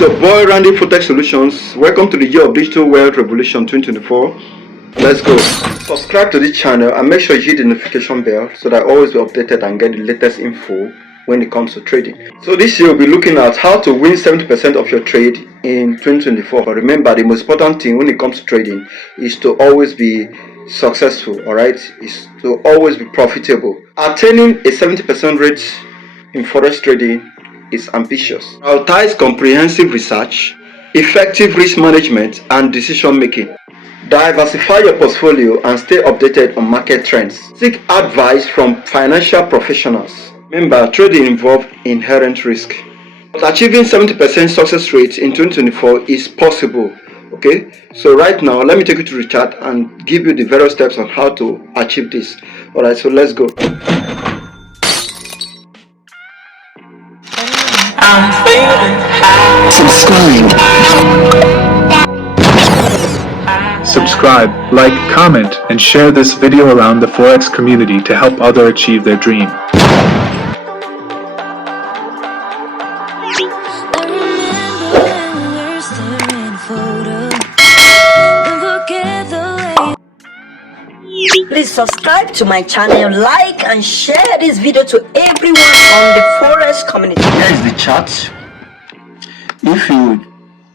is your boy Randy Forex Solutions. Welcome to the year of Digital Wealth Revolution 2024. Let's go. Subscribe to this channel and make sure you hit the notification bell so that I always be updated and get the latest info when it comes to trading. So this year we'll be looking at how to win 70% of your trade in 2024. But remember, the most important thing when it comes to trading is to always be successful, alright? Is to always be profitable. Attaining a 70% rate in forex trading is ambitious. Prioritize comprehensive research, effective risk management, and decision making. Diversify your portfolio and stay updated on market trends. Seek advice from financial professionals. Remember, trading involves inherent risk. But achieving 70% success rate in 2024 is possible. Okay, so right now let me take you to the chart and give you the various steps on how to achieve this. Alright, so let's go. Subscribe, like, comment, and share this video around the Forex community to help others achieve their dream. Please subscribe to my channel, like and share this video to everyone on the Forex community. Here is the chart. If you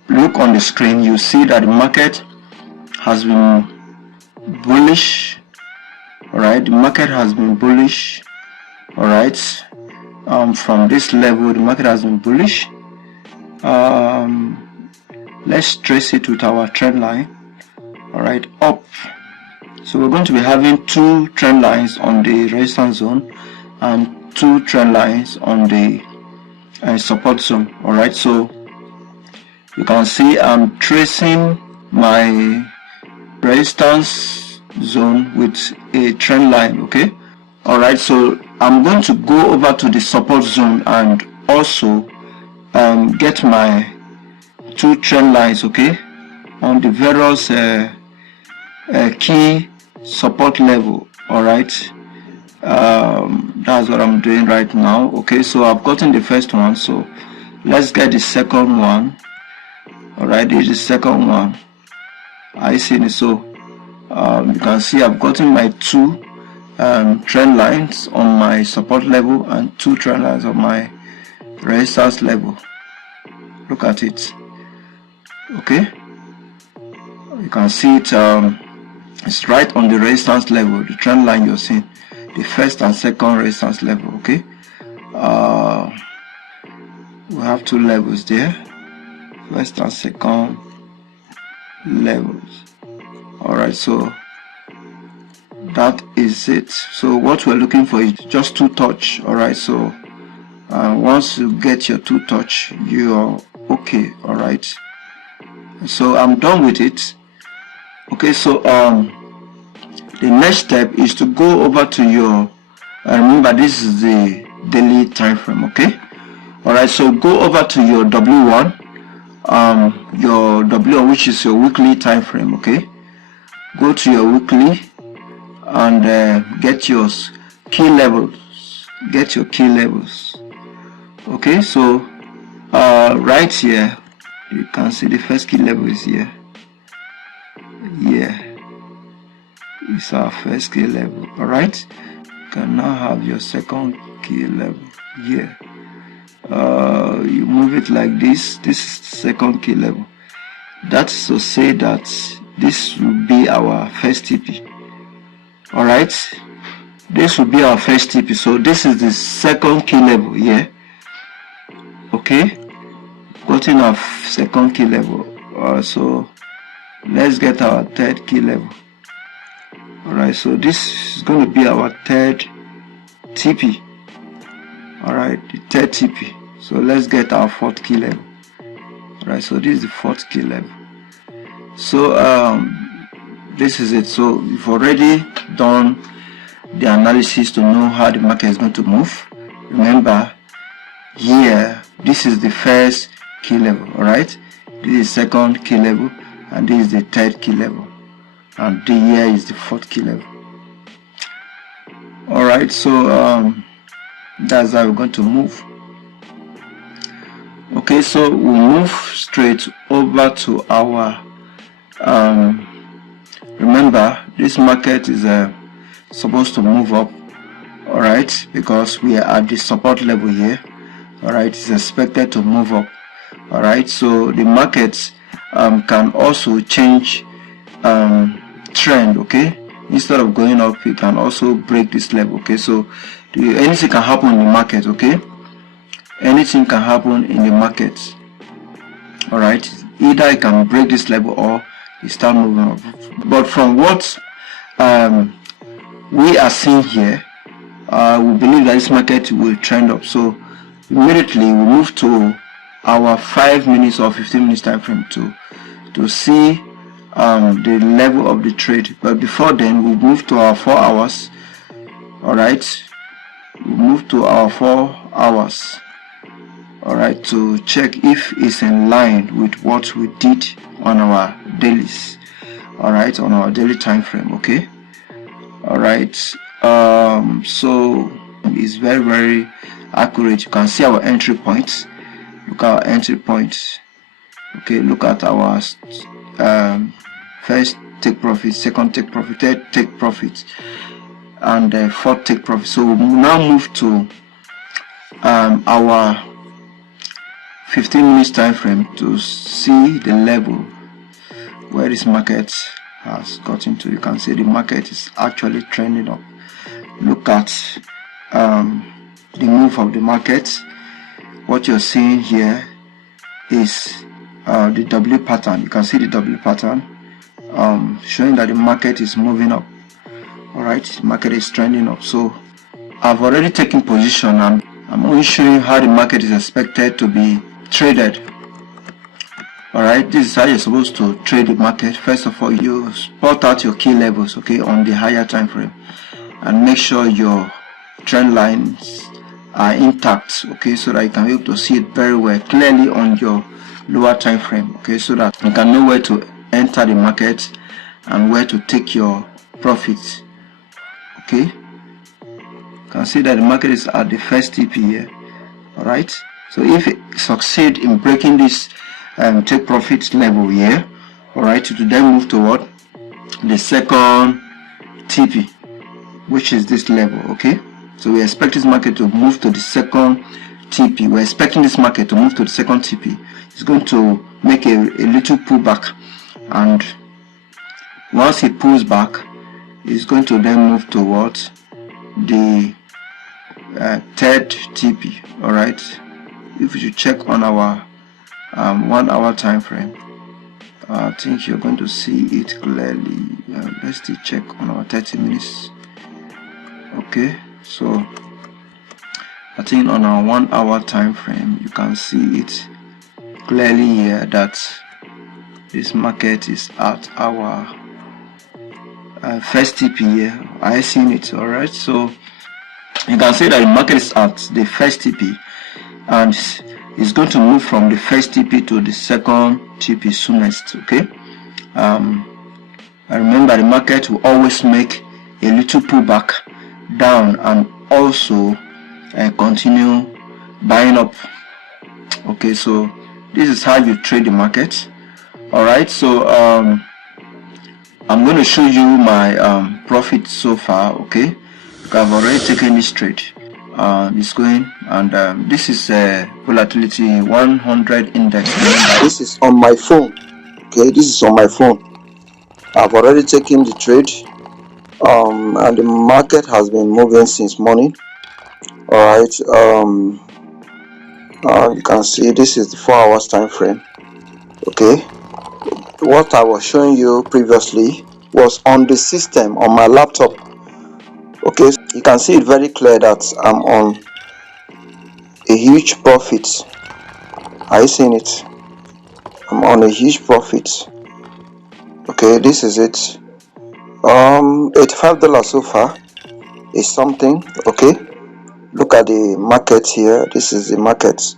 look on the screen, you see that the market has been bullish. Alright, the market has been bullish. Alright, from this level the market has been bullish. Let's trace it with our trend line. Alright, up. So we're going to be having two trend lines on the resistance zone and two trend lines on the support zone. Alright, so you can see I'm tracing my resistance zone with a trend line. Okay, alright, so I'm going to go over to the support zone and also get my two trend lines, okay, on the various key support level. Alright, that's what I'm doing right now. Okay, so I've gotten the first one, so let's get the second one. Alright, this is the second one. I see it. So you can see I've gotten my two trend lines on my support level and two trend lines on my resistance level. Look at it. Okay, you can see it. It's right on the resistance level, the trend line you're seeing, the first and second resistance level. Okay, we have two levels there, first and second levels. Alright, so that is it. So what we're looking for is just two touch. Alright, so once you get your two touch, you're okay. Alright, so I'm done with it. Okay, so the next step is to go over to your remember this is the daily time frame. Okay, alright, so go over to your W1, your W1, which is your weekly time frame. Okay, go to your weekly and get your key levels. Get your key levels. Okay, so right here you can see the first key level is here. Yeah, it's our first key level. Alright, you can now have your second key level here. You move it like this. This is the second key level. That's to say that this will be our first TP. Alright, this will be our first TP. So this is the second key level here. Okay, gotten our second key level. So let's get our third key level. Alright, so this is going to be our third TP. Alright, the third TP. So let's get our fourth key level. Alright, so this is the fourth key level. So this is it. So we've already done the analysis to know how the market is going to move. Remember, here this is the first key level. Alright, this is the second key level, and this is the third key level, and here is the fourth key level. Alright, so that's how we're going to move. Okay, so we'll move straight over to our remember this market is supposed to move up, all right, because we are at the support level here. All right, it's expected to move up. All right, so the market can also change trend. Okay, instead of going up, it can also break this level. Okay, so anything can happen in the market. Okay, anything can happen in the market. All right, either it can break this level or it start moving up. But from what we are seeing here, we believe that this market will trend up. So immediately we move to our 5 minutes or 15 minutes time frame to see the level of the trade. But before then, we move to our 4 hours. All right, we move to our 4 hours. All right, to check if it's in line with what we did on our dailies. All right, on our daily time frame. Okay. All right, so it's very accurate. You can see our entry points. Look at our entry points. Okay, look at our first take profit, second take profit, third take profit, and fourth take profit. So we'll now move to our 15 minutes time frame to see the level where this market has gotten to. You can see the market is actually trending up. Look at the move of the market. What you're seeing here is the W pattern. You can see the W pattern showing that the market is moving up. All right, the market is trending up. So I've already taken position, and I'm only showing how the market is expected to be traded. All right, this is how you're supposed to trade the market. First of all, you spot out your key levels, okay, on the higher time frame, and make sure your trend lines are intact, okay, so that you can be able to see it very well clearly on your lower time frame, okay, so that you can know where to enter the market and where to take your profits. Okay, you can see that the market is at the first TP here. All right, so if it succeed in breaking this take profit level here, all right, to then move toward the second TP, which is this level. Okay, so we expect this market to move to the second TP. We're expecting this market to move to the second TP. It's going to make a little pullback, and once it pulls back, it's going to then move towards the third TP. All right, if you check on our 1 hour time frame, I think you're going to see it clearly. Let's still check on our 30 minutes. Okay, so I think on our 1 hour time frame, you can see it clearly here that this market is at our first TP here. I seen it. All right, so you can see that the market is at the first TP, and it's going to move from the first TP to the second TP soonest. Okay, I remember the market will always make a little pullback down and also continue buying up. Okay, so this is how you trade the market. All right, so I'm going to show you my profit so far. Okay, I've already taken this trade. It's going, and this is volatility 100 index. This is on my phone. Okay, this is on my phone. I've already taken the trade, and the market has been moving since morning. All right, you can see this is the 4 hours time frame. Okay, what I was showing you previously was on the system on my laptop. Okay, so you can see it very clear that I'm on a huge profit. Are you seeing it? I'm on a huge profit. Okay, this is it. $85 so far is something. Okay, look at the market here. This is the market.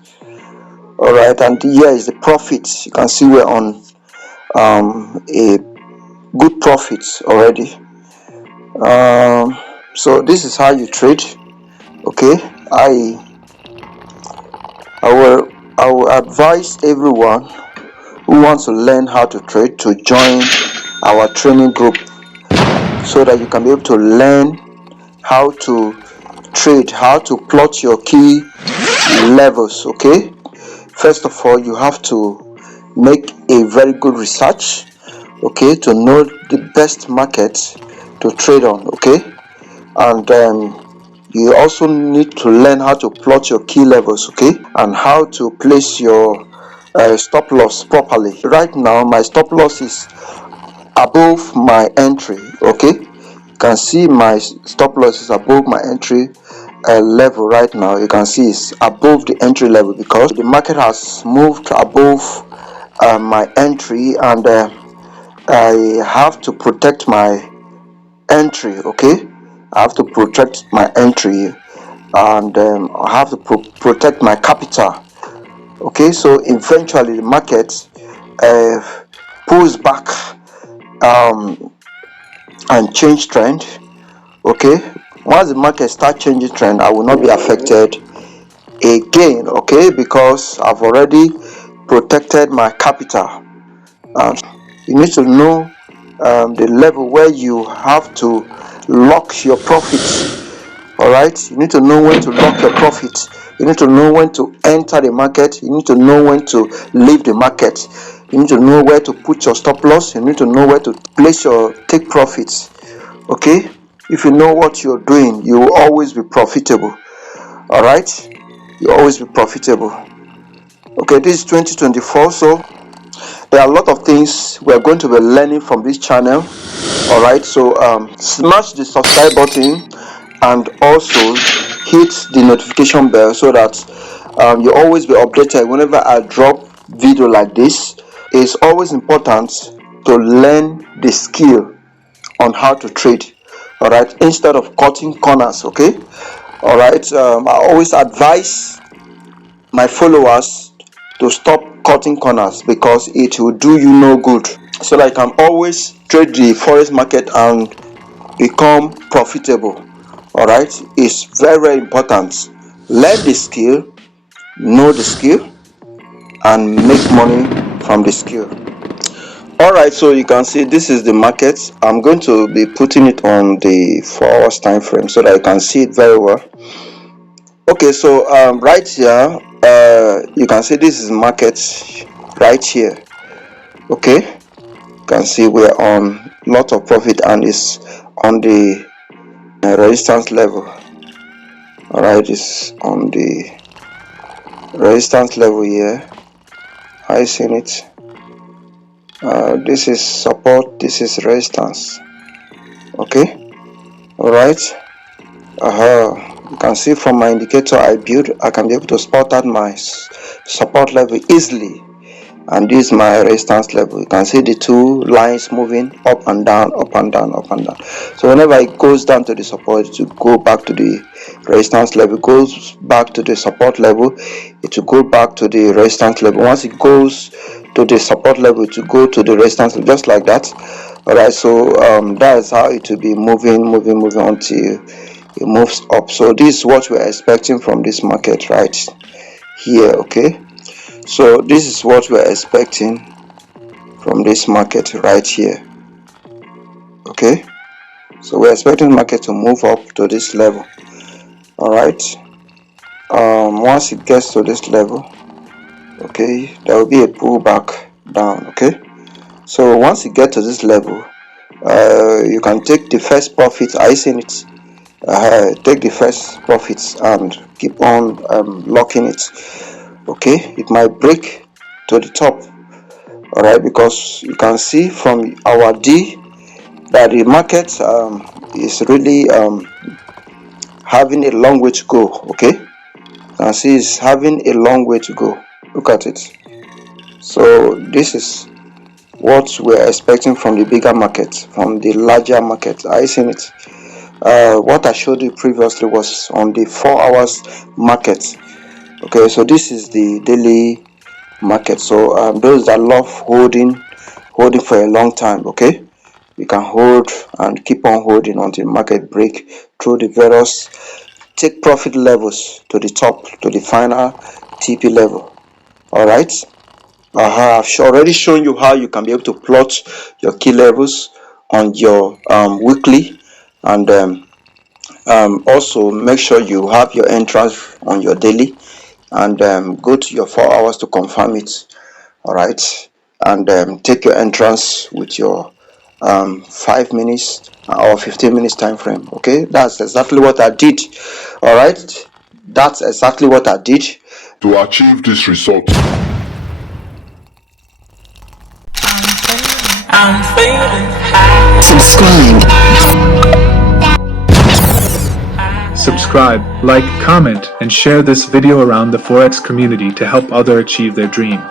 All right, and here is the profit. You can see we're on a good profit already. So this is how you trade. Okay, I will I will advise everyone who wants to learn how to trade to join our training group, so that you can be able to learn how to trade, how to plot your key levels. Okay, first of all, you have to make a very good research, okay, to know the best market to trade on. Okay, and you also need to learn how to plot your key levels, okay, and how to place your stop loss properly. Right now my stop loss is above my entry. Okay, you can see my stop loss is above my entry level. Right now you can see it's above the entry level because the market has moved above my entry, and I have to protect my entry. Okay, I have to protect my entry, and I have to protect my capital. Okay, so eventually the market pulls back and change trend. Okay, once the market start changing trend, I will not be affected again. Okay, because I've already protected my capital. And you need to know the level where you have to lock your profits. All right, you need to know when to lock your profits. You need to know when to enter the market. You need to know when to leave the market. You need to know where to put your stop loss. You need to know where to place your take profits. Okay, if you know what you're doing, you will always be profitable. All right, you always be profitable. Okay, this is 2024, so there are a lot of things we're going to be learning from this channel. All right, so smash the subscribe button and also hit the notification bell, so that you always be updated whenever I drop video like this. It's always important to learn the skill on how to trade, all right, instead of cutting corners. Okay, all right, I always advise my followers to stop cutting corners, because it will do you no good, so that you can always trade the forex market and become profitable. All right, it's very, very important. Learn the skill, know the skill, and make money from the skill. All right, so you can see this is the market. I'm going to be putting it on the 4 hours time frame so that you can see it very well. Okay, so right here you can see this is market right here. Okay, you can see we're on lot of profit and it's on the resistance level. All right, it's on the resistance level here. I seen it. This is support, this is resistance. Okay, all right. You can see from my indicator I build, I can be able to spot out my support level easily, and this is my resistance level. You can see the two lines moving up and down, up and down, up and down. So whenever it goes down to the support, to go back to the resistance level, goes back to the support level, it will go back to the resistance level. Once it goes to the support level, to go to the resistance level, just like that. All right, so that is how it will be moving until it moves up. So this is what we're expecting from this market right here. Okay, so this is what we're expecting from this market right here. Okay, so we're expecting the market to move up to this level. All right, once it gets to this level, okay, there will be a pullback down. Okay, so once you get to this level, you can take the first profit. I seen it. Take the first profits and keep on locking it. Okay, it might break to the top. All right, because you can see from our D that the market is really having a long way to go. Okay, you can see it's having a long way to go. Look at it. So this is what we're expecting from the bigger market, from the larger market. I seen it. What I showed you previously was on the 4 hours market. Okay, so this is the daily market. So those that love holding for a long time, okay, you can hold and keep on holding until market break through the various take profit levels to the top, to the final TP level. All right. I've already shown you how you can be able to plot your key levels on your weekly, and also make sure you have your entrance on your daily, and go to your 4 hours to confirm it. All right, and take your entrance with your 5 minutes or 15 minutes time frame. Okay, that's exactly what I did. All right, that's exactly what I did to achieve this result. Subscribe, like, comment, and share this video around the Forex community to help others achieve their dream.